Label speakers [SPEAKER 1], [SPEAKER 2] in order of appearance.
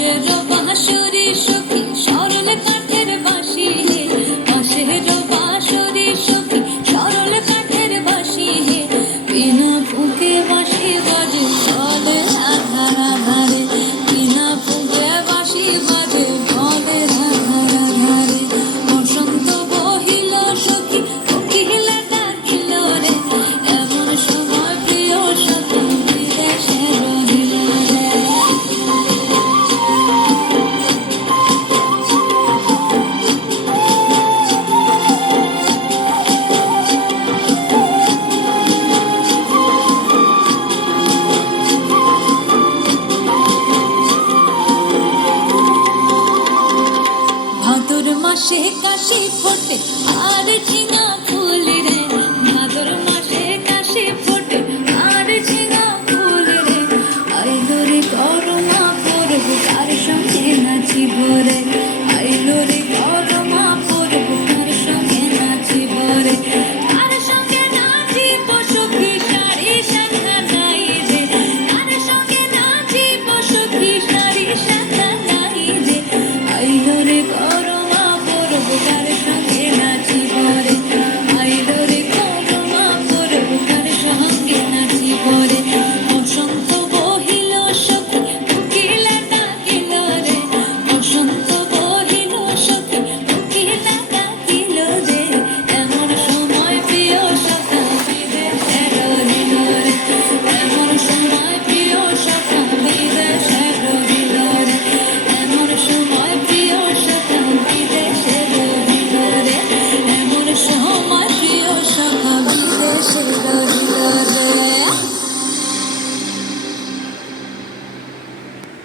[SPEAKER 1] 也就 মাসে কাশি ফোটে আর ঠিনা ফুল